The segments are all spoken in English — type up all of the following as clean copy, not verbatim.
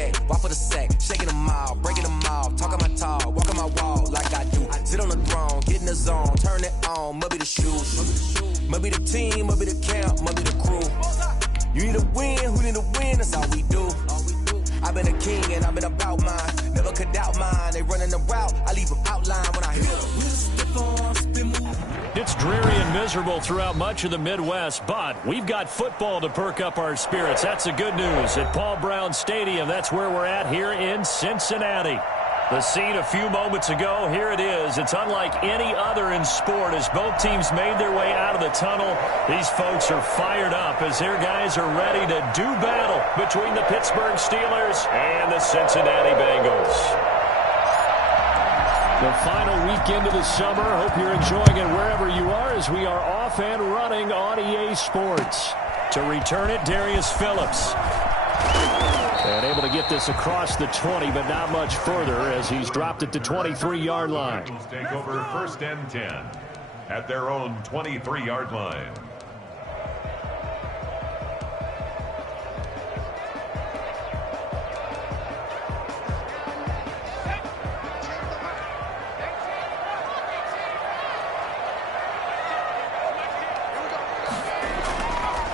impact, walk for the sack, shaking them all, breaking them all, talking my talk, walking my wall like I do. Sit on the throne, get in the zone, turn it on, must be the shoes, must be the team, must be the camp, must be the crew. You need to win, who need to win, that's all we do. I've been a king and I've been about mine, never could doubt mine. They running the route, I leave them outline when I hit them. It's dreary and miserable throughout much of the Midwest, but we've got football to perk up our spirits. That's the good news. At Paul Brown Stadium, that's where we're at here in Cincinnati. The scene a few moments ago, here it is. It's unlike any other in sport as both teams made their way out of the tunnel. These folks are fired up as their guys are ready to do battle between the Pittsburgh Steelers and the Cincinnati Bengals. The final weekend of the summer. Hope you're enjoying it wherever you are as we are off and running on EA Sports. To return it, Darius Phillips. And able to get this across the 20, but not much further as he's dropped it to 23-yard line. Take over first and 10 at their own 23-yard line.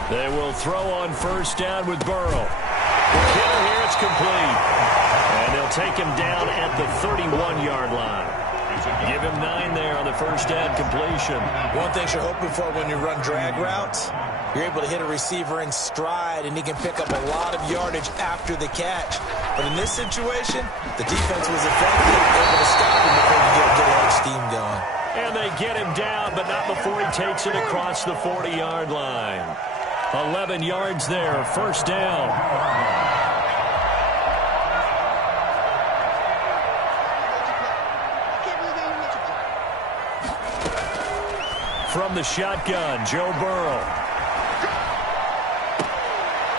They will throw on first down with Burrow. Killin here, it's complete. And they'll take him down at the 31-yard line. Give him 9 there on the first down completion. One thing you're hoping for when you run drag routes, you're able to hit a receiver in stride, and he can pick up a lot of yardage after the catch. But in this situation, the defense was effective, able to stop him before you get a good edge scheme going. And they get him down, but not before he takes it across the 40-yard line. 11 yards there, first down. From the shotgun, Joe Burrow.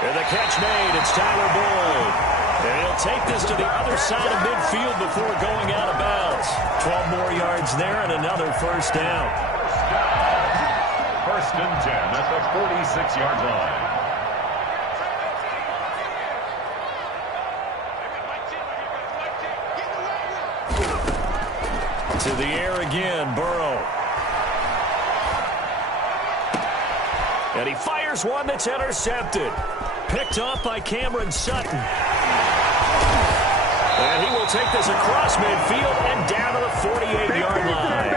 And the catch made, it's Tyler Boyd. And he'll take this to the other side of midfield before going out of bounds. 12 more yards there and another first down. First and 10 at the 46-yard line. To the air again, Burrow. And he fires one that's intercepted. Picked off by Cameron Sutton. And he will take this across midfield and down to the 48-yard line.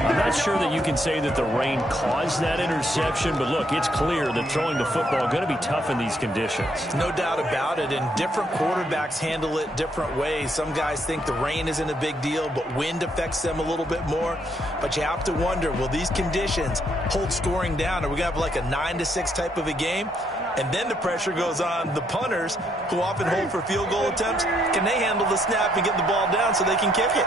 I'm not sure that you can say that the rain caused that interception, but look, it's clear that throwing the football is going to be tough in these conditions. No doubt about it, and different quarterbacks handle it different ways. Some guys think the rain isn't a big deal, but wind affects them a little bit more. But you have to wonder, will these conditions hold scoring down? Are we going to have like a 9-6 type of a game? And then the pressure goes on the punters, who often hold for field goal attempts. Can they handle the snap and get the ball down so they can kick it?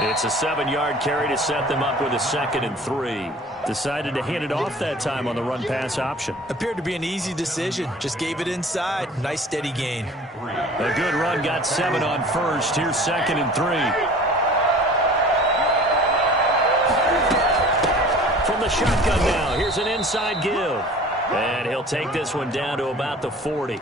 It's a 7-yard carry to set them up with a 2nd and 3. Decided to hand it off that time on the run-pass option. Appeared to be an easy decision. Just gave it inside. Nice steady gain. A good run, got 7 on first. Here's 2nd and 3. From the shotgun now, here's an inside give. And he'll take this one down to about the 40.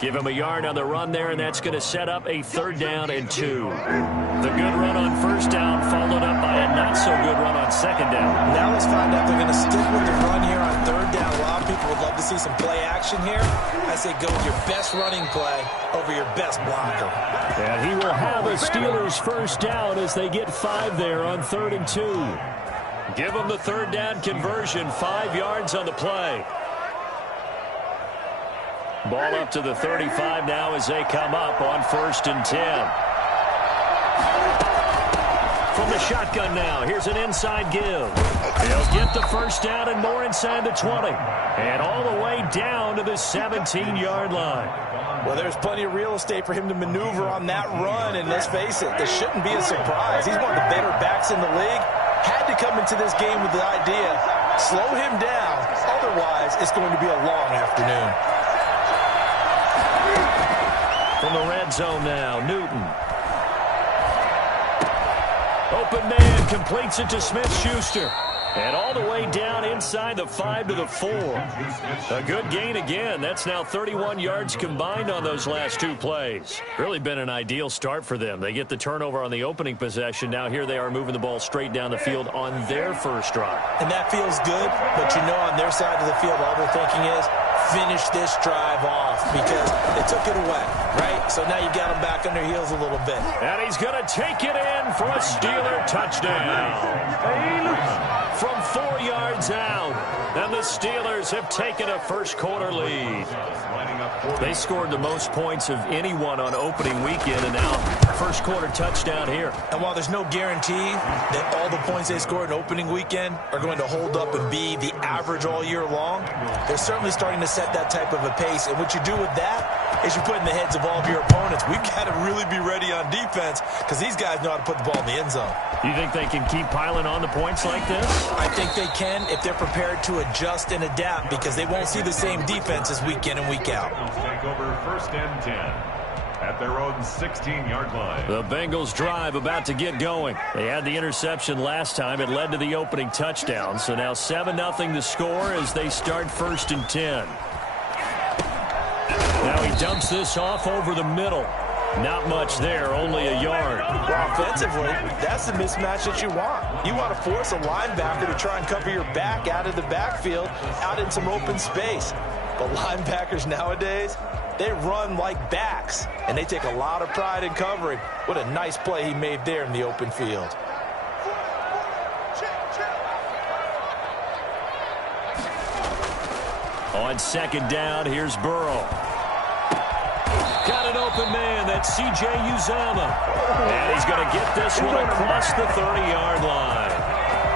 Give him a yard on the run there, and that's going to set up a 3rd down and 2. The good run on first down followed up by a not-so-good run on 2nd down. Now let's find out if they're going to stick with the run here on 3rd down. A lot of people would love to see some play action here. I say go with your best running play over your best blocker. And he will have a Steelers first down as they get 5 there on 3rd and 2. Give them the 3rd down conversion, 5 yards on the play. Ball up to the 35 now as they come up on 1st and 10. From the shotgun now, here's an inside give. He'll get the first down and more inside the 20. And all the way down to the 17-yard line. Well, there's plenty of real estate for him to maneuver on that run. And let's face it, this shouldn't be a surprise. He's one of the better backs in the league. Had to come into this game with the idea, slow him down. Otherwise, it's going to be a long afternoon. From the red zone now, Newton. Open man, completes it to Smith-Schuster. And all the way down inside the 5 to the 4. A good gain again. That's now 31 yards combined on those last 2 plays. Really been an ideal start for them. They get the turnover on the opening possession. Now here they are moving the ball straight down the field on their first drive. And that feels good, but you know on their side of the field all they're thinking is finish this drive off because they took it away, right? So now you got them back on their heels a little bit. And he's going to take it in for a Steeler touchdown. From 4 yards out, and the Steelers have taken a first-quarter lead. They scored the most points of anyone on opening weekend, and now first-quarter touchdown here. And while there's no guarantee that all the points they scored in opening weekend are going to hold up and be the average all year long, they're certainly starting to set that type of a pace. And what you do with that is you put in the heads of all of your opponents, we've got to really be ready on defense because these guys know how to put the ball in the end zone. You think they can keep piling on the points like this? I think they can if they're prepared to adjust and adapt because they won't see the same defenses week in and week out. Take over 1st and 10 at their own 16-yard line. The Bengals drive about to get going. They had the interception last time. It led to the opening touchdown. So now 7-0 to score as they start 1st and 10. Now he dumps this off over the middle. Not much there, only a yard. Well, offensively, that's the mismatch that you want. You want to force a linebacker to try and cover your back out of the backfield, out in some open space. But linebackers nowadays, they run like backs, and they take a lot of pride in covering. What a nice play he made there in the open field. On 2nd down, here's Burrow. Got an open man, that's C.J. Uzomah. And he's going to get this one across the 30-yard line.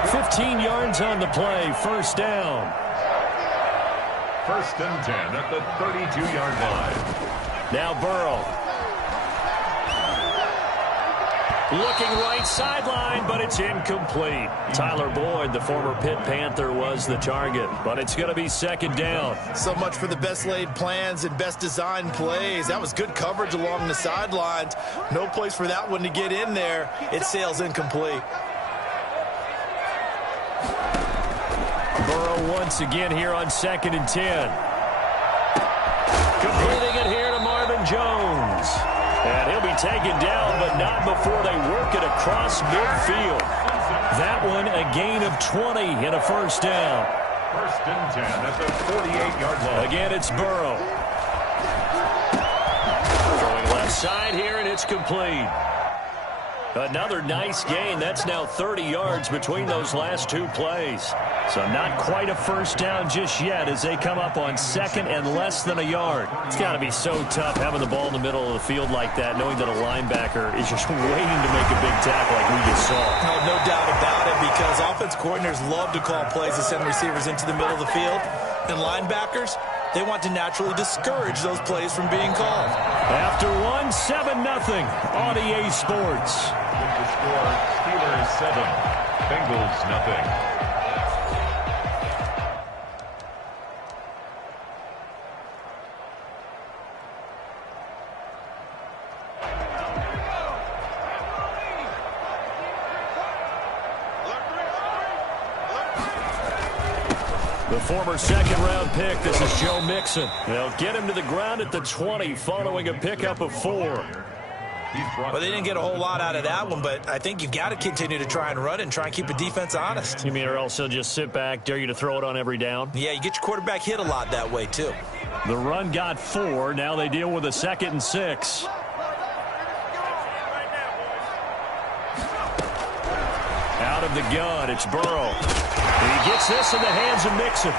15 yards on the play, 1st down. 1st and 10 at the 32-yard line. Now Burrow. Looking right sideline, but it's incomplete. Tyler Boyd, the former Pitt Panther, was the target, but it's going to be 2nd down. So much for the best laid plans and best designed plays. That was good coverage along the sidelines. No place for that one to get in there. It sails incomplete. Burrow once again here on 2nd and 10. Completing it here to Marvin Jones. And he'll be taken down, but not before they work it across midfield. That one a gain of 20 and a 1st down. 1st and 10 at the 48-yard line. Again, it's Burrow. Throwing left side here, and it's complete. Another nice gain. That's now 30 yards between those last 2 plays. So not quite a 1st down just yet as they come up on 2nd and less than a yard. It's got to be so tough having the ball in the middle of the field like that, knowing that a linebacker is just waiting to make a big tackle like we just saw. No doubt about it, because offense coordinators love to call plays to send receivers into the middle of the field. And linebackers, they want to naturally discourage those plays from being called. After one, 7-0 on EA Sports. With the score, Steelers 7, Bengals nothing. The former 2nd-round pick, this is Joe Mixon. They'll get him to the ground at the 20 following a pickup of 4. Well, they didn't get a whole lot out of that one, but I think you've got to continue to try and run and try and keep the defense honest. You mean or else they'll just sit back, dare you to throw it on every down? Yeah, you get your quarterback hit a lot that way, too. The run got 4. Now they deal with a 2nd and 6. Out of the gun, it's Burrow. He gets this in the hands of Mixon.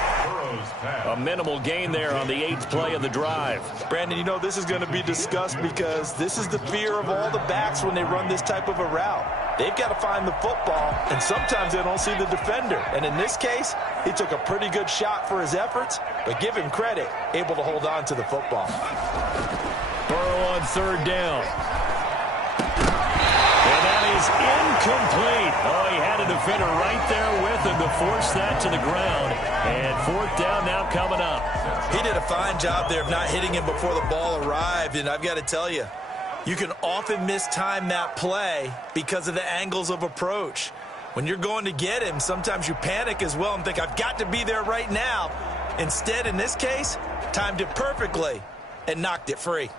A minimal gain there on the 8th play of the drive. Brandon, you know this is going to be discussed because this is the fear of all the backs when they run this type of a route. They've got to find the football, and sometimes they don't see the defender. And in this case, he took a pretty good shot for his efforts, but give him credit, able to hold on to the football. Burrow on 3rd down. And that is incomplete. Oh, he had a defender right there with him to force that to the ground. And 4th down now coming up. He did a fine job there of not hitting him before the ball arrived. And I've got to tell you, you can often mistime that play because of the angles of approach. When you're going to get him, sometimes you panic as well and think, I've got to be there right now. Instead, in this case, timed it perfectly and knocked it free.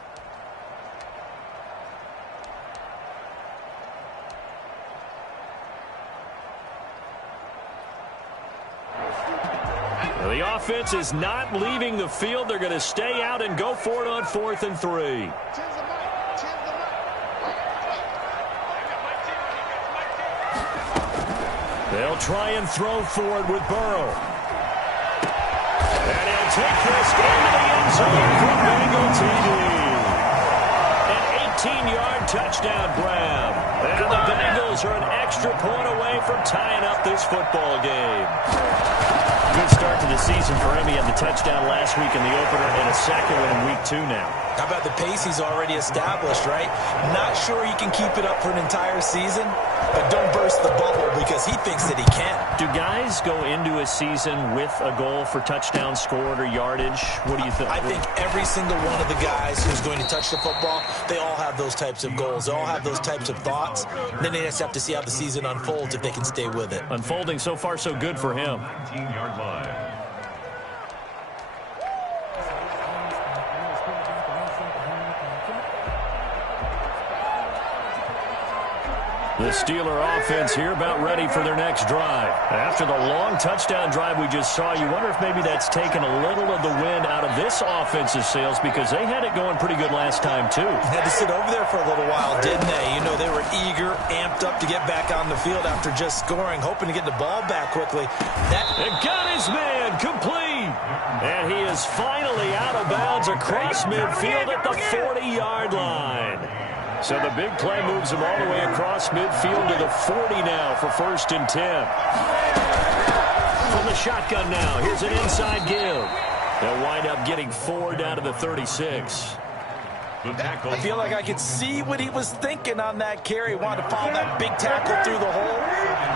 The offense is not leaving the field. They're going to stay out and go for it on 4th and 3. They'll try and throw for it with Burrow. And he'll take this into the end zone for Bengal TD. An 18-yard touchdown grab. And the Bengals are an extra point away from tying up this football game. Good start to the season for him. He had the touchdown last week in the opener and a second one in week 2 now. How about the pace he's already established, right? Not sure he can keep it up for an entire season, but don't burst the bubble because he thinks that he can. Do guys go into a season with a goal for touchdown scored or yardage? What do you think? I think every single one of the guys who's going to touch the football, they all have those types of goals. They all have those types of thoughts. And then they just have to see how the season unfolds if they can stay with it. Unfolding so far so good for him. 19-yard line. The Steeler offense here about ready for their next drive. After the long touchdown drive we just saw, you wonder if maybe that's taken a little of the wind out of this offense's sails because they had it going pretty good last time too. Had to sit over there for a little while, didn't they? You know, they were eager, amped up to get back on the field after just scoring, hoping to get the ball back quickly. It got his man complete. And he is finally out of bounds across midfield at the 40-yard line. So the big play moves him all the way across midfield to the 40 now for 1st and 10. From the shotgun now, here's an inside give. They'll wind up getting 4 down to the 36. I feel like I could see what he was thinking on that carry. Wanted to follow that big tackle through the hole.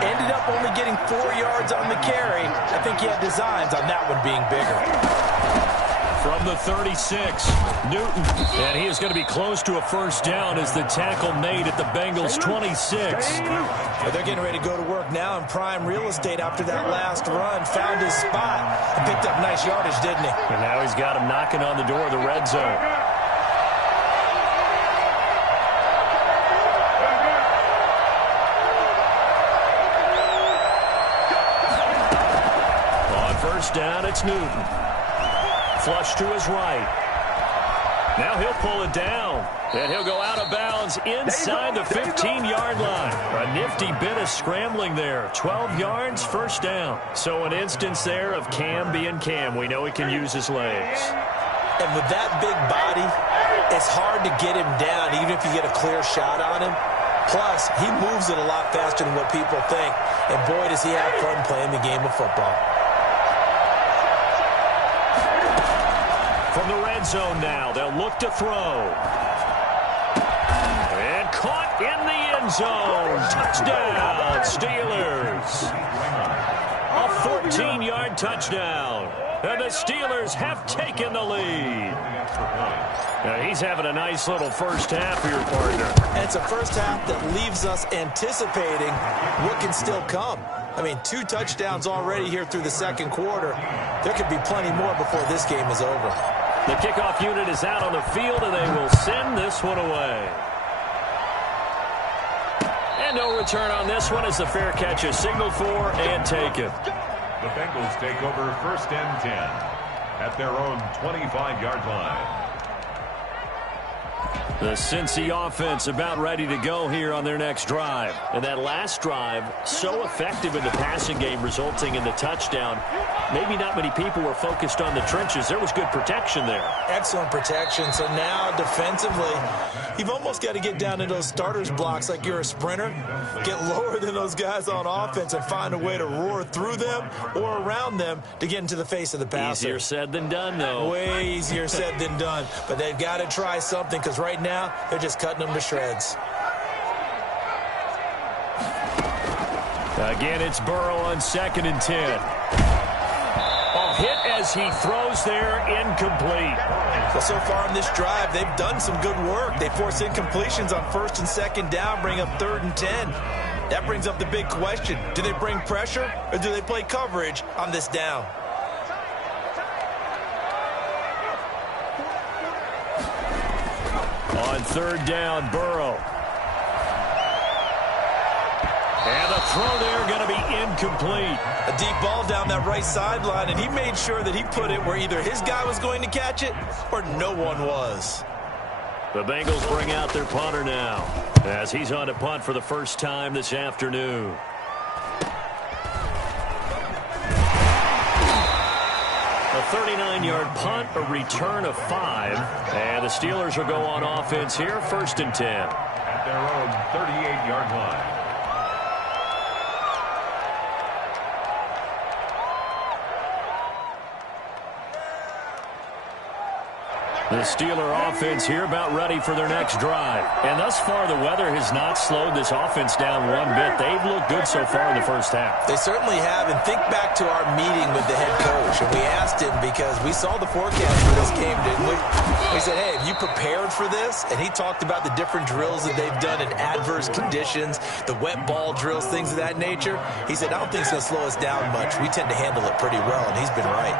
Ended up only getting 4 yards on the carry. I think he had designs on that one being bigger. From the 36, Newton. And he is going to be close to a first down as the tackle made at the Bengals' 26. Well, they're getting ready to go to work now in prime real estate after that last run. Found his spot and picked up nice yardage, didn't he? And now he's got him knocking on the door of the red zone. On first down, it's Newton. Flush to his right. Now he'll pull it down. And he'll go out of bounds inside the 15-yard line. A nifty bit of scrambling there. 12 yards, first down. So an instance there of Cam being Cam. We know he can use his legs. And with that big body, it's hard to get him down, even if you get a clear shot on him. Plus, he moves it a lot faster than what people think. And boy, does he have fun playing the game of football. From the red zone now, they'll look to throw. And caught in the end zone. Touchdown, Steelers. A 14-yard touchdown. And the Steelers have taken the lead. Now he's having a nice little first half here, partner. And it's a first half that leaves us anticipating what can still come. I mean, 2 touchdowns already here through the second quarter. There could be plenty more before this game is over. The kickoff unit is out on the field, and they will send this one away. And no return on this one as the fair catch is signaled for and taken. The Bengals take over 1st and 10 at their own 25-yard line. The Cincy offense about ready to go here on their next drive. And that last drive, so effective in the passing game, resulting in the touchdown. Maybe not many people were focused on the trenches. There was good protection there. Excellent protection. So now defensively, you've almost got to get down to those starters blocks like you're a sprinter. Get lower than those guys on offense and find a way to roar through them or around them to get into the face of the passer. Easier said than done, though. Way easier said than done. But they've got to try something because right now they're just cutting them to shreds. Again, it's Burrow on 2nd and 10. Hit as he throws there, incomplete. Well, so far in this drive, they've done some good work. They force incompletions on 1st and 2nd down, bring up 3rd and 10. That brings up the big question. Do they bring pressure or do they play coverage on this down? On third down, Burrow. And the throw there going to be incomplete. A deep ball down that right sideline, and he made sure that he put it where either his guy was going to catch it or no one was. The Bengals bring out their punter now as he's on to punt for the first time this afternoon. A 39-yard punt, a return of 5. And the Steelers will go on offense here, 1st and 10. At their own 38-yard line. The Steeler offense here about ready for their next drive. And thus far, the weather has not slowed this offense down one bit. They've looked good so far in the first half. They certainly have. And think back to our meeting with the head coach. And we asked him because we saw the forecast for this game, didn't we? We said, hey, have you prepared for this? And he talked about the different drills that they've done in adverse conditions, the wet ball drills, things of that nature. He said, I don't think it's going to slow us down much. We tend to handle it pretty well, and he's been right.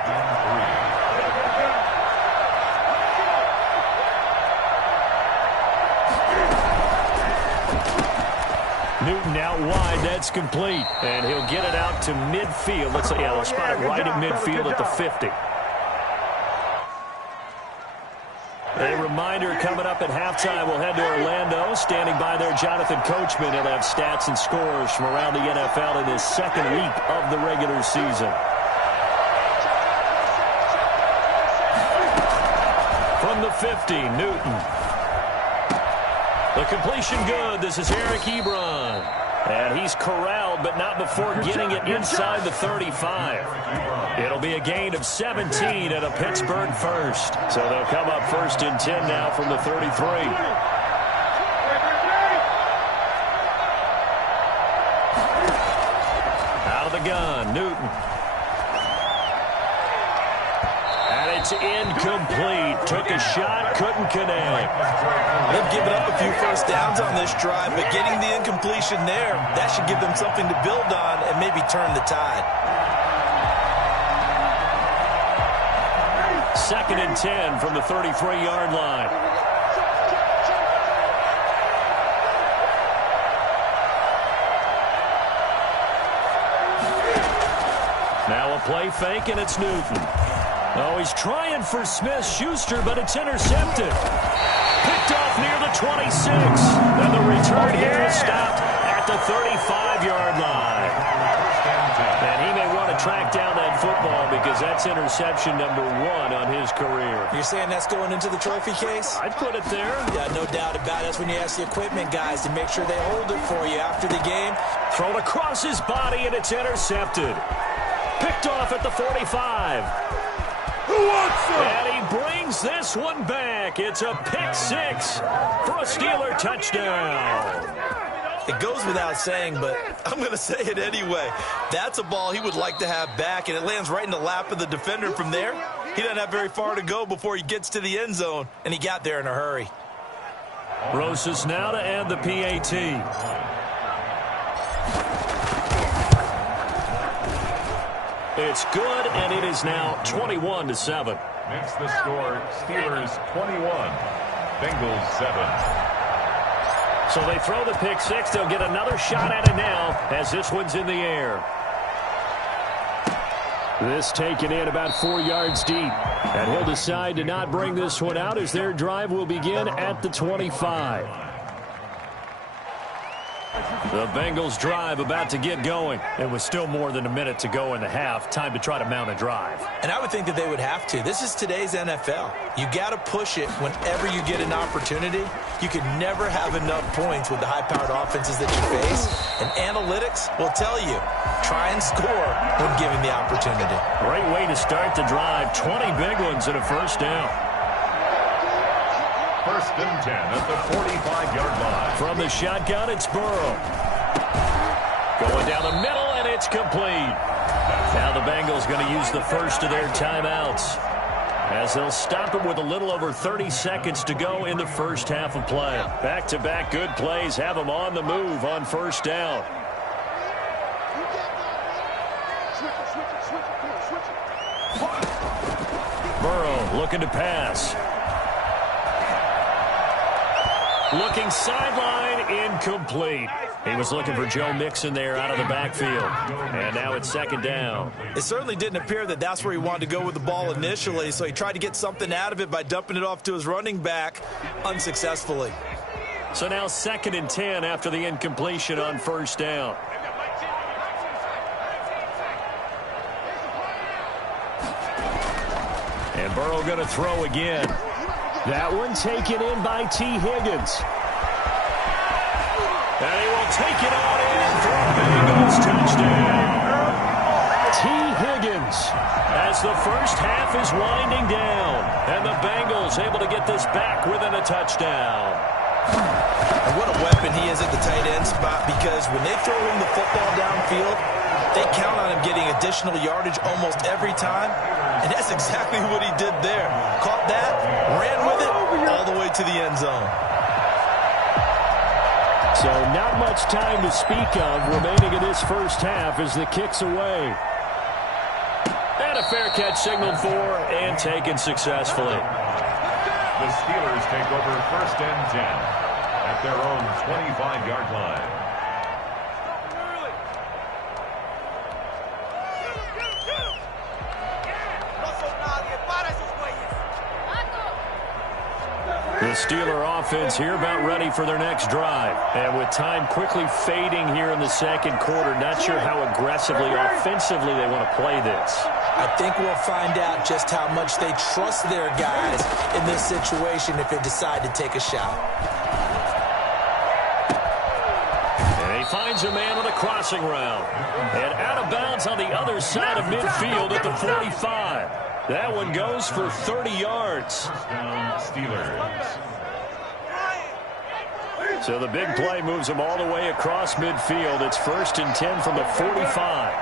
Newton out wide, that's complete. And he'll get it out to midfield. Let's say, yeah, they'll spot it right at midfield at the 50. A reminder coming up at halftime, we'll head to Orlando. Standing by there, Jonathan Coachman. He'll have stats and scores from around the NFL in his second week of the regular season. From the 50, Newton. The completion good. This is Eric Ebron. And he's corralled, but not before getting it inside the 35. It'll be a gain of 17 and a Pittsburgh first. So they'll come up 1st and 10 now from the 33. Out of the gun, Newton. It's incomplete. Took a shot, couldn't connect. They've given up a few first downs on this drive, but getting the incompletion there, that should give them something to build on and maybe turn the tide. 2nd and 10 from the 33-yard line. Now a play fake, and it's Newton. Oh, he's trying for Smith-Schuster, but it's intercepted. Picked off near the 26. And the return here is stopped at the 35-yard line. And he may want to track down that football because that's interception number 1 on his career. You're saying that's going into the trophy case? I'd put it there. Yeah, no doubt about it. That's when you ask the equipment guys to make sure they hold it for you after the game. Thrown across his body, and it's intercepted. Picked off at the 45. And he brings this one back. It's a pick 6 for a Steeler touchdown. It goes without saying, but I'm going to say it anyway. That's a ball he would like to have back, and it lands right in the lap of the defender. From there, he doesn't have very far to go before he gets to the end zone, and he got there in a hurry. Rosas now to end the PAT. It's good, and it is now 21-7. Makes the score Steelers 21, Bengals 7. So they throw the pick 6. They'll get another shot at it now as this one's in the air. This taken in about 4 yards deep. And he'll decide to not bring this one out as their drive will begin at the 25. The Bengals drive about to get going. It was still more than a minute to go in the half. Time to try to mount a drive. And I would think that they would have to. This is today's NFL. You got to push it whenever you get an opportunity. You can never have enough points with the high-powered offenses that you face. And analytics will tell you, try and score when given the opportunity. Great way to start the drive. 20 big ones and a first down. 1st and 10 at the 45-yard line. From the shotgun, it's Burrow. Going down the middle, and it's complete. Now the Bengals going to use the first of their timeouts as they'll stop it with a little over 30 seconds to go in the first half of play. Back-to-back good plays have them on the move on first down. Burrow looking to pass. Looking sideline, incomplete. He was looking for Joe Mixon there out of the backfield. And now it's second down. It certainly didn't appear that that's where he wanted to go with the ball initially, so he tried to get something out of it by dumping it off to his running back unsuccessfully. So now 2nd and 10 after the incompletion on first down. And Burrow going to throw again. That one taken in by T. Higgins. And he will take it on in for a Bengals touchdown. T. Higgins as the first half is winding down. And the Bengals able to get this back within a touchdown. And what a weapon he is at the tight end spot, because when they throw him the football downfield, they count on him getting additional yardage almost every time. And that's exactly what he did there. Caught that, ran with it, all the way to the end zone. So not much time to speak of remaining in this first half as the kick's away. And a fair catch signaled for and taken successfully. The Steelers take over 1st and 10 at their own 25-yard line. The Steeler offense here about ready for their next drive. And with time quickly fading here in the second quarter, not sure how aggressively, offensively they want to play this. I think we'll find out just how much they trust their guys in this situation if they decide to take a shot. And he finds a man on the crossing route. And out of bounds on the other side of midfield at the 45. That one goes for 30 yards. Steelers. So the big play moves them all the way across midfield. It's 1st and 10 from the 45.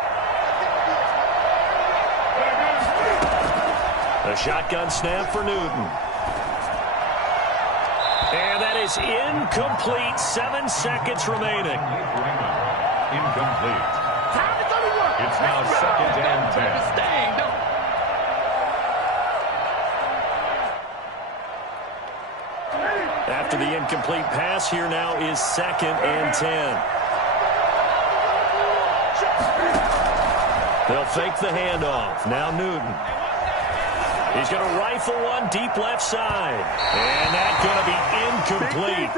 A shotgun snap for Newton. And that is incomplete. 7 seconds remaining. Incomplete. It's now 2nd and 10. After the incomplete pass, here now is 2nd and 10. They'll fake the handoff. Now Newton. He's going to rifle one deep left side. And that's going to be incomplete.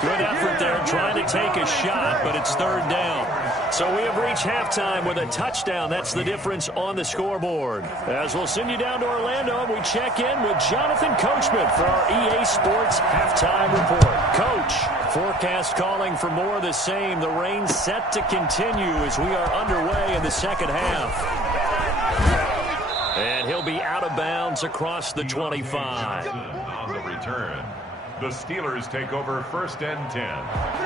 Good effort there trying to take a shot, but it's 3rd down. So we have reached halftime with a touchdown. That's the difference on the scoreboard. As we'll send you down to Orlando, we check in with Jonathan Coachman for our EA Sports Halftime Report. Coach, forecast calling for more of the same. The rain set to continue as we are underway in the second half. And he'll be out of bounds across the 25. On the return, the Steelers take over 1st and 10.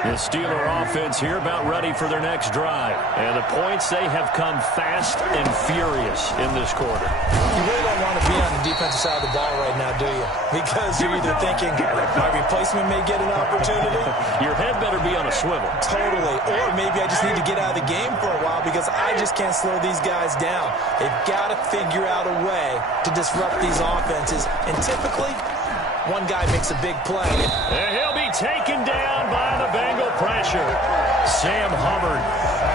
The Steeler offense here about ready for their next drive. And the points, they have come fast and furious in this quarter. You really don't want to be on the defensive side of the ball right now, do you? Because you're either thinking, my replacement may get an opportunity. Your head better be on a swivel. Totally. Or maybe I just need to get out of the game for a while because I just can't slow these guys down. They've got to figure out a way to disrupt these offenses. And typically, one guy makes a big play. And he'll be taken down by the Bengal pressure. Sam Hubbard.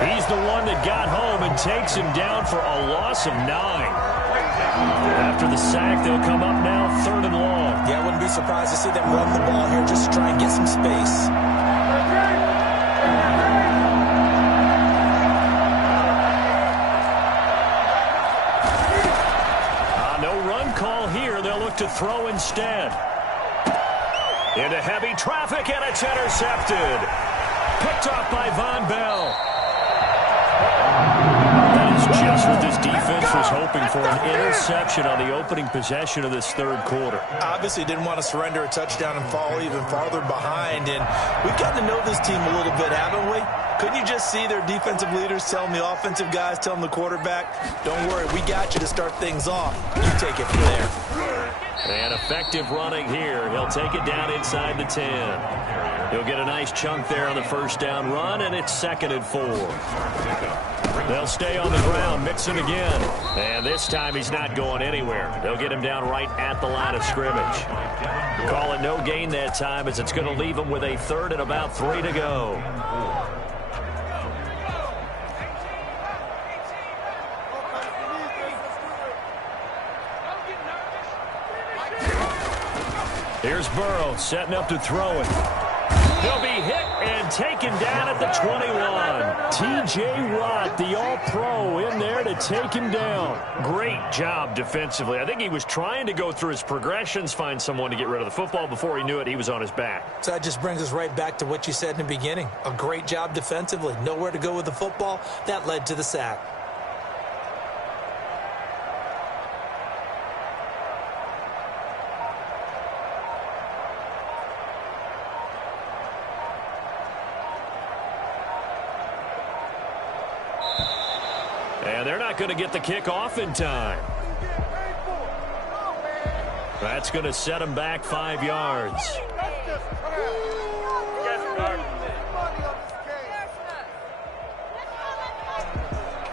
He's the one that got home and takes him down for a loss of 9. After the sack, they'll come up now 3rd and long. Yeah, I wouldn't be surprised to see them run the ball here just to try and get some space. No run call here. They'll look to throw instead. Into heavy traffic, and it's intercepted. Picked off by Von Bell. That is just what this defense was hoping for, an interception on the opening possession of this 3rd quarter. Obviously didn't want to surrender a touchdown and fall even farther behind. And we've gotten to know this team a little bit, haven't we? Couldn't you just see their defensive leaders telling the offensive guys, telling the quarterback, don't worry, we got you to start things off. You take it from there. And effective running here. He'll take it down inside the 10. He'll get a nice chunk there on the first down run, and it's 2nd and 4. They'll stay on the ground, mixing again. And this time he's not going anywhere. They'll get him down right at the line of scrimmage. Call it no gain that time, as it's going to leave him with a 3rd and about 3 to go. Here's Burrow setting up to throw it. He'll be hit and taken down at the 21. T.J. Watt, the All-Pro, in there to take him down. Great job defensively. I think he was trying to go through his progressions, find someone to get rid of the football. Before he knew it, he was on his back. So that just brings us right back to what you said in the beginning. A great job defensively. Nowhere to go with the football. That led to the sack. And they're not going to get the kick off in time. That's going to set them back 5 yards.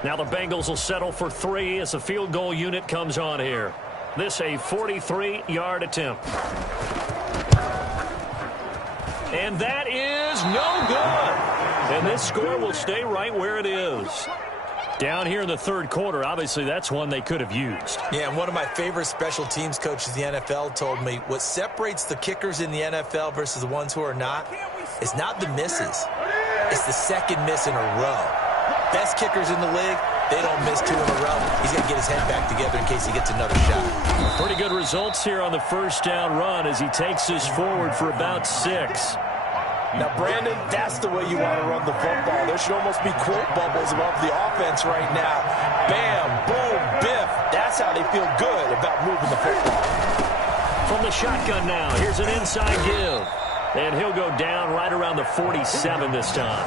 Now the Bengals will settle for 3 as the field goal unit comes on here. This a 43-yard attempt. And that is no good. And this score will stay right where it is. Down here in the 3rd quarter, obviously that's one they could have used. Yeah, and one of my favorite special teams coaches in the NFL told me what separates the kickers in the NFL versus the ones who are not is not the misses. It's the second miss in a row. Best kickers in the league, they don't miss 2 in a row. He's got to get his head back together in case he gets another shot. Pretty good results here on the first down run as he takes this forward for about 6. Now, Brandon, that's the way you want to run the football. There should almost be quote bubbles above the offense right now. Bam, boom, biff. That's how they feel good about moving the football. From the shotgun now, here's an inside give. And he'll go down right around the 47 this time.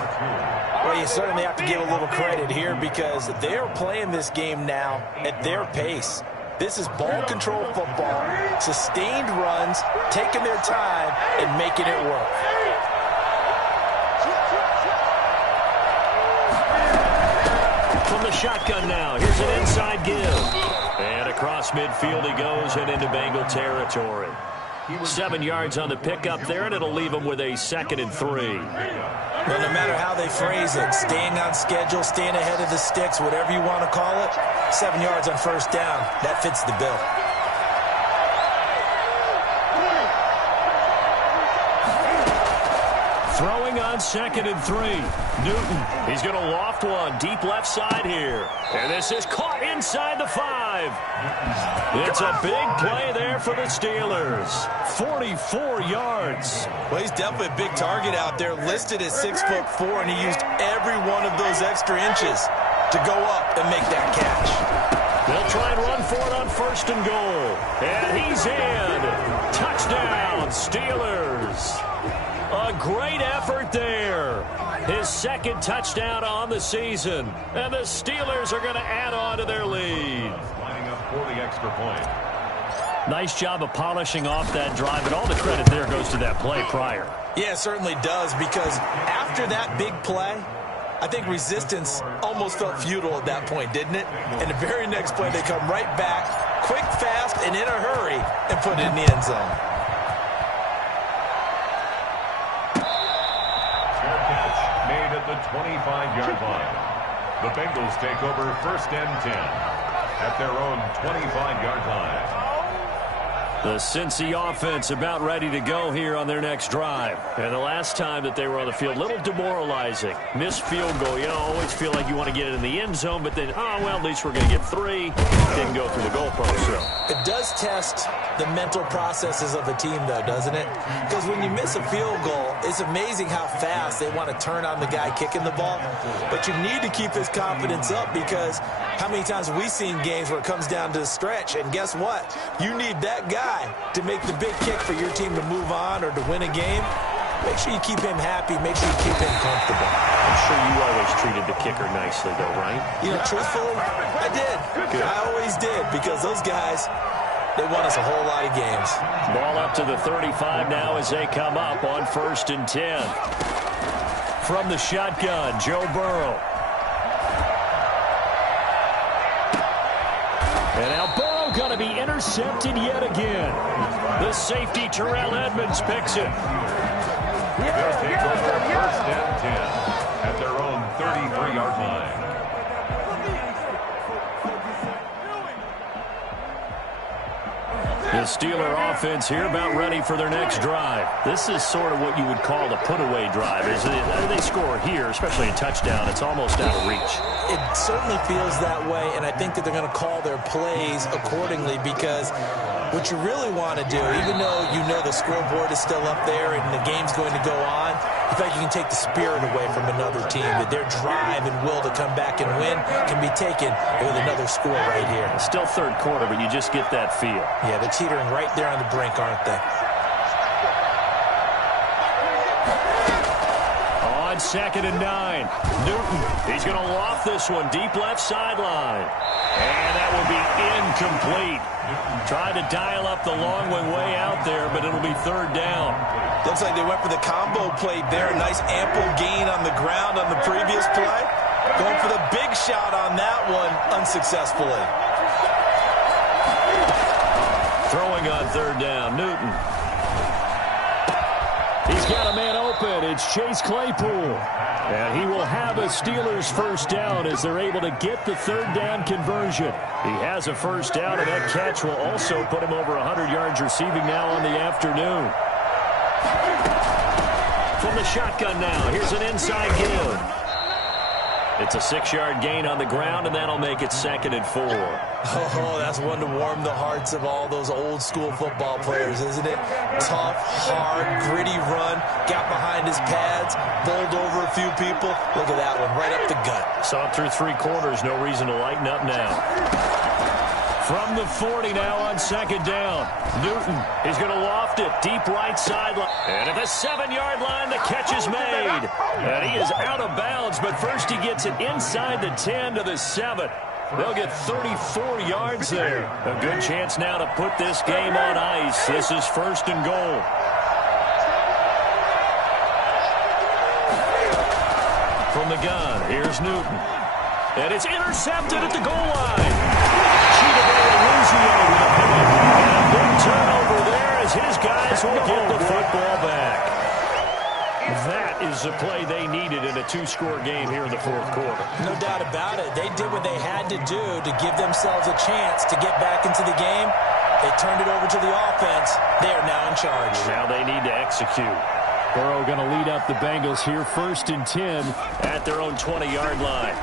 Well, you certainly have to give a little credit here because they're playing this game now at their pace. This is ball control football, sustained runs, taking their time, and making it work. From the shotgun now, here's an inside give. And across midfield he goes and into Bengal territory. 7 yards on the pickup there, and it'll leave him with a 2nd and 3. Well, no matter how they phrase it, staying on schedule, staying ahead of the sticks, whatever you want to call it, 7 yards on first down, that fits the bill. Throwing on 2nd and 3. Newton, he's going to loft one deep left side here. And this is caught inside the 5. It's a big play there for the Steelers. 44 yards. Well, he's definitely a big target out there, listed at 6'4", and he used every one of those extra inches to go up and make that catch. They'll try and run for it on 1st and goal. And he's in. Touchdown, Steelers. A great effort there. His 2nd touchdown on the season. And the Steelers are going to add on to their lead. Lining up for the extra point. Nice job of polishing off that drive, and all the credit there goes to that play prior. Yeah, it certainly does, because after that big play, I think resistance almost felt futile at that point, didn't it? And the very next play, they come right back, quick, fast, and in a hurry, and put it in the end zone. Made at the 25-yard line. The Bengals take over 1st and 10 at their own 25-yard line. The Cincy offense about ready to go here on their next drive. And the last time that they were on the field, a little demoralizing. Missed field goal. You know, always feel like you want to get it in the end zone, but then, oh, well, at least we're going to get 3. Didn't go through the goalpost. So it does test the mental processes of a team, though, doesn't it? Because when you miss a field goal, it's amazing how fast they want to turn on the guy kicking the ball. But you need to keep his confidence up, because how many times have we seen games where it comes down to the stretch, and guess what? You need that guy to make the big kick for your team to move on or to win a game. Make sure you keep him happy. Make sure you keep him comfortable. I'm sure you always treated the kicker nicely, though, right? You know, truthfully, I did. Good. I always did, because those guys, They won us a whole lot of games. Ball up to the 35 now as they come up on 1st and 10. From the shotgun, Joe Burrow. And now Burrow going to be intercepted yet again. The safety, Terrell Edmonds, picks it. They'll take over 1st and 10 at their own 33-yard line. The Steeler offense here about ready for their next drive. This is sort of what you would call the put-away drive. As they score here, especially a touchdown, it's almost out of reach. It certainly feels that way, and I think that they're going to call their plays accordingly because what you really want to do, even though you know the scoreboard is still up there and the game's going to go on, in fact, you can take the spirit away from another team, that their drive and will to come back and win can be taken with another score right here. Still third quarter, but you just get that feel. Yeah, they're teetering right there on the brink, aren't they? On 2nd and 9, Newton, he's going to loft this one deep left sideline. And that will be incomplete. Tried to dial up the long one way out there, but it'll be 3rd down. Looks like they went for the combo play there. Nice ample gain on the ground on the previous play. Going for the big shot on that one unsuccessfully. Throwing on 3rd down, Newton. He's got a man open. It's Chase Claypool. And he will have a Steelers 1st down as they're able to get the 3rd down conversion. He has a 1st down, and that catch will also put him over 100 yards receiving now on the afternoon. From the shotgun now, here's an inside give. It's a 6-yard gain on the ground, and that'll make it 2nd and 4. Oh, that's one to warm the hearts of all those old-school football players, isn't it? Tough, hard, gritty run, got behind his pads, bowled over a few people. Look at that one, right up the gut. Saw it through 3 quarters, no reason to lighten up now. From the 40 now on 2nd down. Newton is going to loft it deep right sideline. And at the 7-yard line, the catch is made. And he is out of bounds, but first he gets it inside the 10 to the 7. They'll get 34 yards there. A good chance now to put this game on ice. This is 1st and goal. From the gun, here's Newton. And it's intercepted at the goal line. And a big turnover there as his guys will get the football back. That is the play they needed in a 2-score game here in the 4th quarter. No doubt about it. They did what they had to do to give themselves a chance to get back into the game. They turned it over to the offense. They are now in charge. Now they need to execute. Burrow going to lead up the Bengals here 1st and 10 at their own 20-yard line.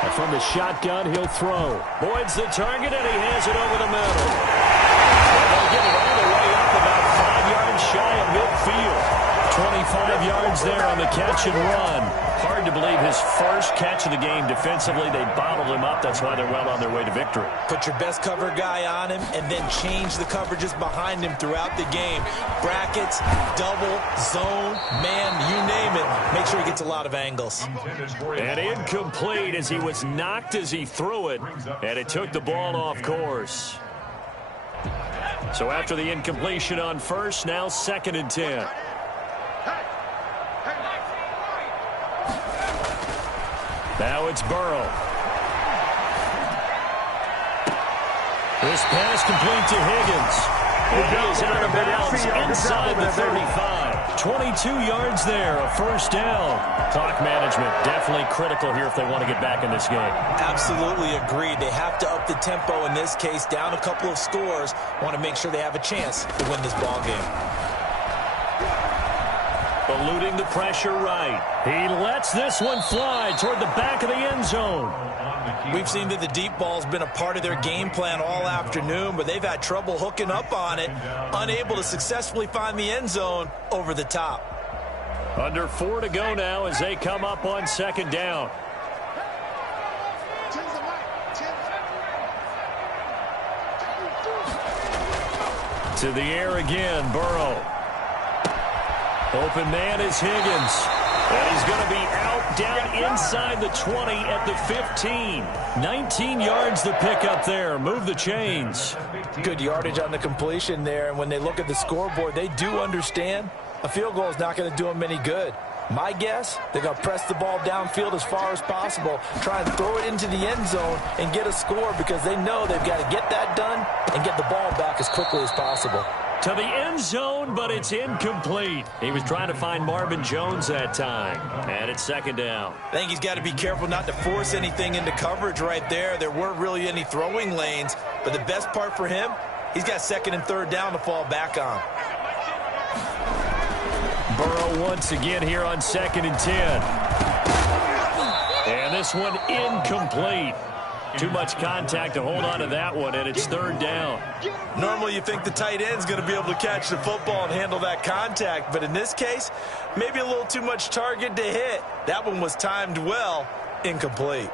And from the shotgun, he'll throw. Boyd's the target, and he has it over the middle. And they'll get it all the way up about 5 yards shy of midfield. 25 yards there on the catch and run. Hard to believe his first catch of the game defensively. They bottled him up. That's why they're well on their way to victory. Put your best cover guy on him and then change the coverages behind him throughout the game. Brackets, double, zone, man, you name it. Make sure he gets a lot of angles. And incomplete as he was knocked as he threw it. And it took the ball off course. So after the incompletion on first, now 2nd and 10. Now it's Burrow. This pass complete to Higgins. And he is out of bounds inside the 35. 22 yards there, a 1st down. Clock management definitely critical here if they want to get back in this game. Absolutely agreed. They have to up the tempo in this case, down a couple of scores. Want to make sure they have a chance to win this ball game. Eluding the pressure right. He lets this one fly toward the back of the end zone. We've seen that the deep ball's been a part of their game plan all afternoon, but they've had trouble hooking up on it, unable to successfully find the end zone over the top. Under 4 to go now as they come up on 2nd down. To the air again, Burrow. Open man is Higgins. And he's going to be out down inside the 20 at the 15. 19 yards to pick up there. Move the chains. Good yardage on the completion there. And when they look at the scoreboard, they do understand a field goal is not going to do them any good. My guess, they're going to press the ball downfield as far as possible, try and throw it into the end zone and get a score because they know they've got to get that done and get the ball back as quickly as possible. To the end zone, but it's incomplete. He was trying to find Marvin Jones that time. And it's second down. I think he's got to be careful not to force anything into coverage right there. There weren't really any throwing lanes, but the best part for him, he's got second and third down to fall back on. Burrow once again here on 2nd and 10. And this one incomplete. Too much contact to hold on to that one, and it's third down. Normally you think the tight end's going to be able to catch the football and handle that contact, but in this case, maybe a little too much target to hit. That one was timed well, incomplete.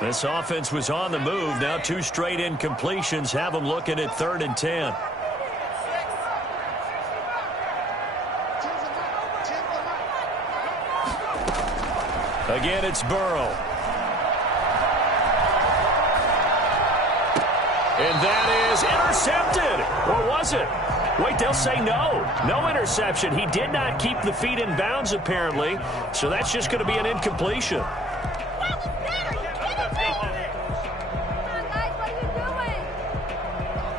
This offense was on the move. Now 2 straight incompletions have them looking at 3rd and 10. Again, it's Burrow. And that is intercepted. Or was it? Wait, they'll say no. No interception. He did not keep the feet in bounds, apparently. So that's just going to be an incompletion.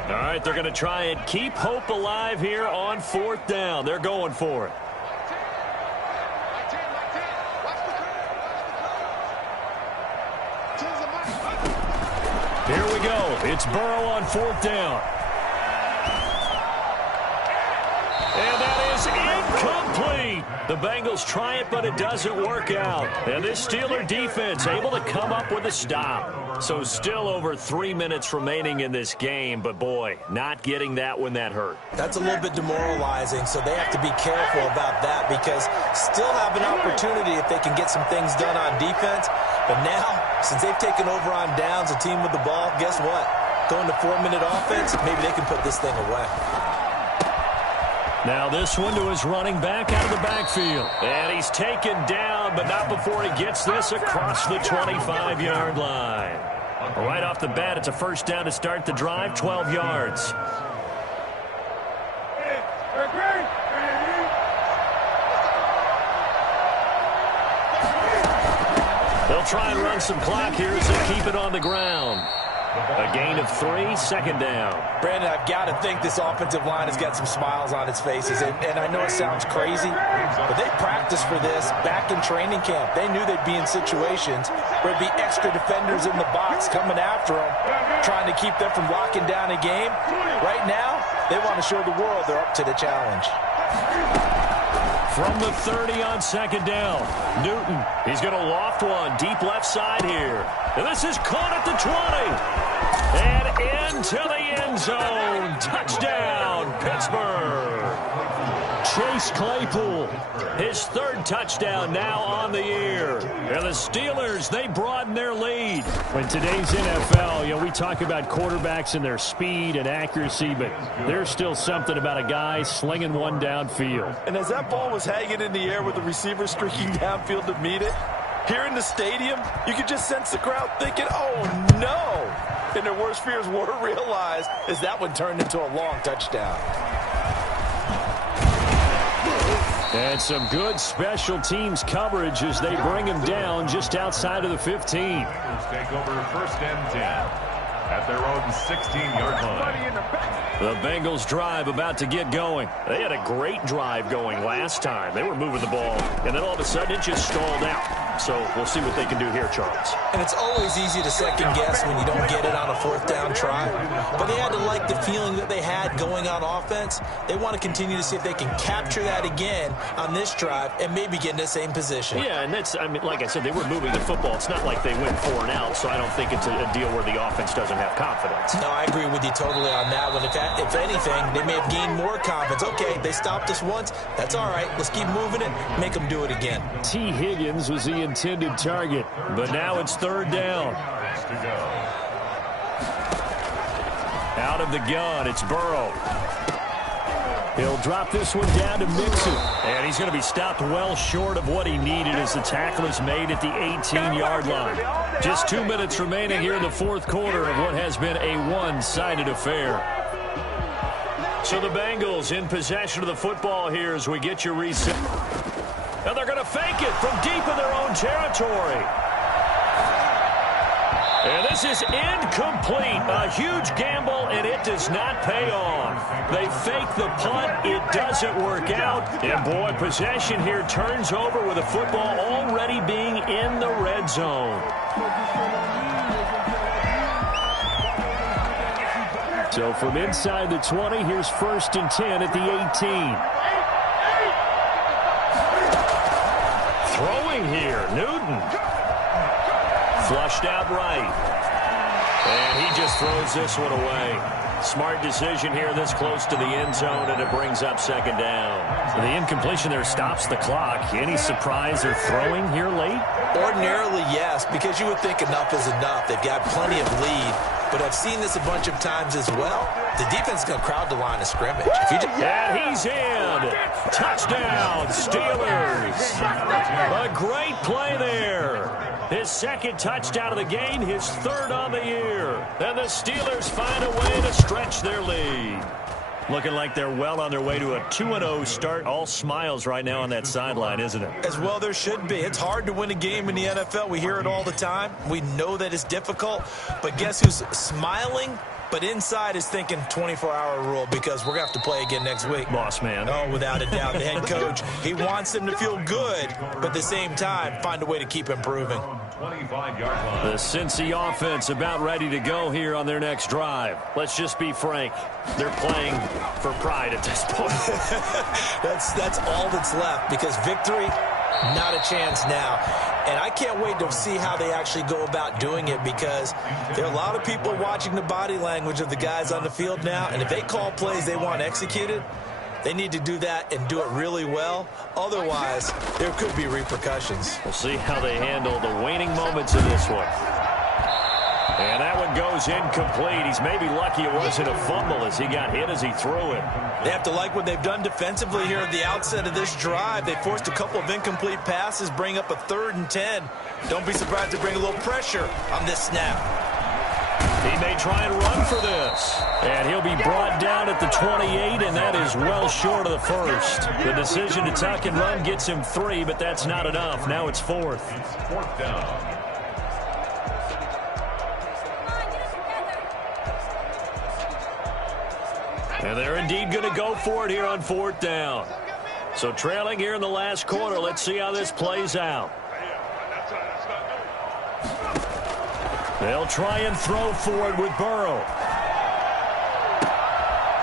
All right, they're going to try and keep hope alive here on 4th down. They're going for it. Here we go. It's Burrow on 4th down. And that is incomplete. The Bengals try it, but it doesn't work out. And this Steeler defense able to come up with a stop. So still over 3 minutes remaining in this game, but boy, not getting that when that hurt. That's a little bit demoralizing, so they have to be careful about that because still have an opportunity if they can get some things done on defense. But now, since they've taken over on downs, a team with the ball, guess what? Going to 4-minute offense, maybe they can put this thing away. Now this one to his running back out of the backfield. And he's taken down, but not before he gets this across the 25-yard line. Right off the bat, it's a first down to start the drive, 12 yards. They'll try and run some clock here as they keep it on the ground. A gain of 3, second down. Brandon, I've got to think this offensive line has got some smiles on its faces. And I know it sounds crazy, but they practiced for this back in training camp. They knew they'd be in situations where there'd be extra defenders in the box coming after them, trying to keep them from locking down a game. Right now, they want to show the world they're up to the challenge. From the 30 on second down, Newton. He's going to loft one deep left side here. And this is caught at the 20. And into the end zone. Touchdown, Pittsburgh. Chase Claypool, his 3rd touchdown now on the year. And the Steelers, they broaden their lead. In today's NFL, we talk about quarterbacks and their speed and accuracy, but there's still something about a guy slinging one downfield. And as that ball was hanging in the air with the receiver streaking downfield to meet it, here in the stadium, you could just sense the crowd thinking, oh, no. And their worst fears were realized as that one turned into a long touchdown. And some good special teams coverage as they bring him down just outside of the 15. Take over 1st and 10 at their own 16-yard line. The Bengals drive about to get going. They had a great drive going last time. They were moving the ball, and then all of a sudden it just stalled out. So we'll see what they can do here, Charles. And it's always easy to second guess when you don't get it on a 4th down try. But they had to like the feeling that they had going on offense. They want to continue to see if they can capture that again on this drive and maybe get in the same position. Yeah, and that's, like I said, they were moving the football. It's not like they went 4 and out, so I don't think it's a deal where the offense doesn't have confidence. No, I agree with you totally on that one. If anything, they may have gained more confidence. Okay, they stopped us once. That's all right. Let's keep moving it. Make them do it again. T. Higgins was the intended target, but now it's 3rd down. Out of the gun, it's Burrow. He'll drop this one down to Mixon. And he's going to be stopped well short of what he needed as the tackle is made at the 18-yard line. Just 2 minutes remaining here in the fourth quarter of what has been a one-sided affair. So the Bengals in possession of the football here as we get your reset. And they're going to fake it from deep in their own territory. And this is incomplete. A huge gamble, and it does not pay off. They fake the punt. It doesn't work out. And, boy, possession here turns over with the football already being in the red zone. So from inside the 20, here's 1st and 10 at the 18. Throwing here, Newton. Flushed out right. And he just throws this one away. Smart decision here this close to the end zone, and it brings up 2nd down. The incompletion there stops the clock. Any surprise they're throwing here late? Ordinarily, yes, because you would think enough is enough. They've got plenty of lead. But I've seen this a bunch of times as well. The defense is going to crowd the line of scrimmage. And he's in. Touchdown, Steelers. A great play there. His 2nd touchdown of the game, his 3rd on the year. And the Steelers find a way to stretch their lead. Looking like they're well on their way to a 2-0 start. All smiles right now on that sideline, isn't it? As well there should be. It's hard to win a game in the NFL. We hear it all the time. We know that it's difficult. But guess who's smiling? But inside is thinking 24-hour rule because we're going to have to play again next week. Boss man. Oh, without a doubt. The head coach, he wants them to feel good, but at the same time, find a way to keep improving. 25-yard line. The Cincy offense about ready to go here on their next drive. Let's just be frank. They're playing for pride at this point. That's all that's left because victory, not a chance now. And I can't wait to see how they actually go about doing it because there are a lot of people watching the body language of the guys on the field now. And if they call plays they want executed, they need to do that and do it really well. Otherwise, there could be repercussions. We'll see how they handle the waning moments of this one. And that one goes incomplete. He's maybe lucky it wasn't a fumble as he got hit as he threw it. They have to like what they've done defensively here at the outset of this drive. They forced a couple of incomplete passes, bring up a 3rd and 10. Don't be surprised to bring a little pressure on this snap. He may try and run for this. And he'll be brought down at the 28, and that is well short of the 1st. The decision to tuck and run gets him 3, but that's not enough. Now it's 4th. 4th down. And they're indeed going to go for it here on 4th down. So trailing here in the last quarter. Let's see how this plays out. They'll try and throw for it with Burrow.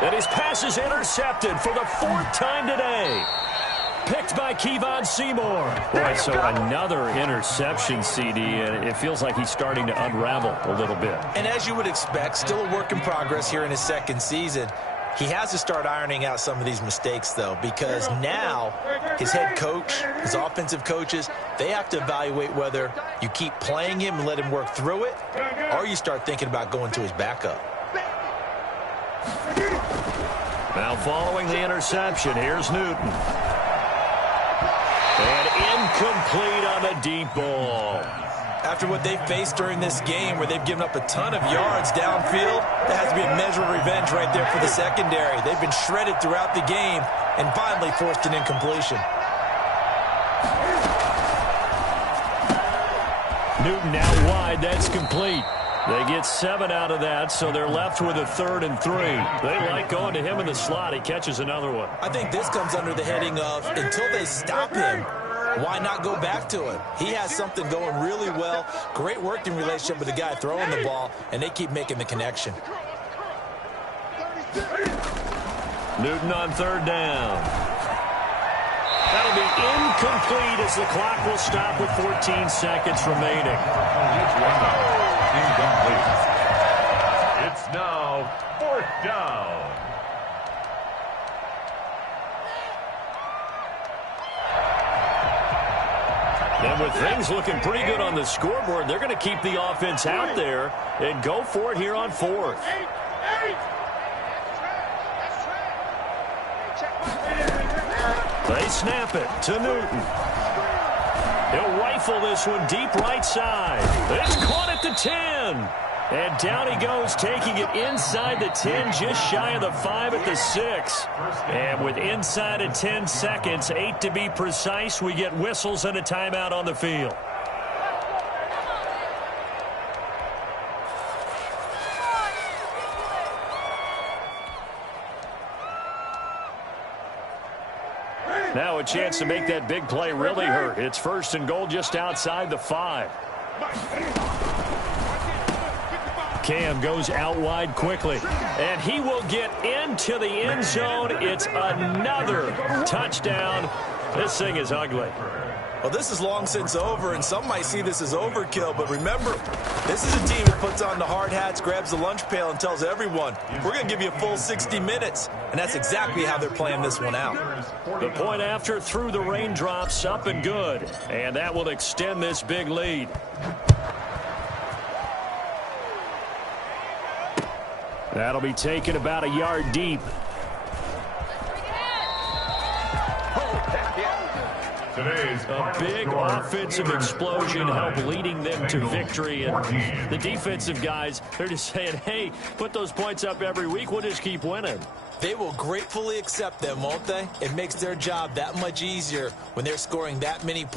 And his pass is intercepted for the 4th time today. Picked by Kevon Seymour. Boy, so another interception, CD, and it feels like he's starting to unravel a little bit. And as you would expect, still a work in progress here in his 2nd season. He has to start ironing out some of these mistakes, though, because now his head coach, his offensive coaches, they have to evaluate whether you keep playing him and let him work through it, or you start thinking about going to his backup. Now following the interception, here's Newton. And incomplete on the deep ball. After what they've faced during this game where they've given up a ton of yards downfield, that has to be a measure of revenge right there for the secondary. They've been shredded throughout the game and finally forced an incompletion. Newton now wide. That's complete. They get 7 out of that, so they're left with a 3rd and 3. They like going to him in the slot. He catches another one. I think this comes under the heading of until they stop him, why not go back to him? He has something going really well. Great working relationship with the guy throwing the ball, and they keep making the connection. Newton on 3rd down. That'll be incomplete as the clock will stop with 14 seconds remaining. Incomplete. It's now 4th down. And with things looking pretty good on the scoreboard, they're going to keep the offense out there and go for it here on 4th. They snap it to Newton. He'll rifle this one deep right side. It's caught at the 10. And down he goes, taking it inside the 10, just shy of the 5 at the 6. And with inside of 10 seconds, 8 to be precise, we get whistles and a timeout on the field. Now a chance to make that big play really hurt. It's 1st and goal just outside the 5. Cam goes out wide quickly, and he will get into the end zone. It's another touchdown. This thing is ugly. Well, this is long since over, and some might see this as overkill. But remember, this is a team that puts on the hard hats, grabs the lunch pail, and tells everyone, we're going to give you a full 60 minutes. And that's exactly how they're playing this one out. The point after through the raindrops, up and good. And that will extend this big lead. That'll be taken about a yard deep. A big offensive explosion helped leading them to victory. And the defensive guys, they're just saying, hey, put those points up every week. We'll just keep winning. They will gratefully accept them, won't they? It makes their job that much easier when they're scoring that many points.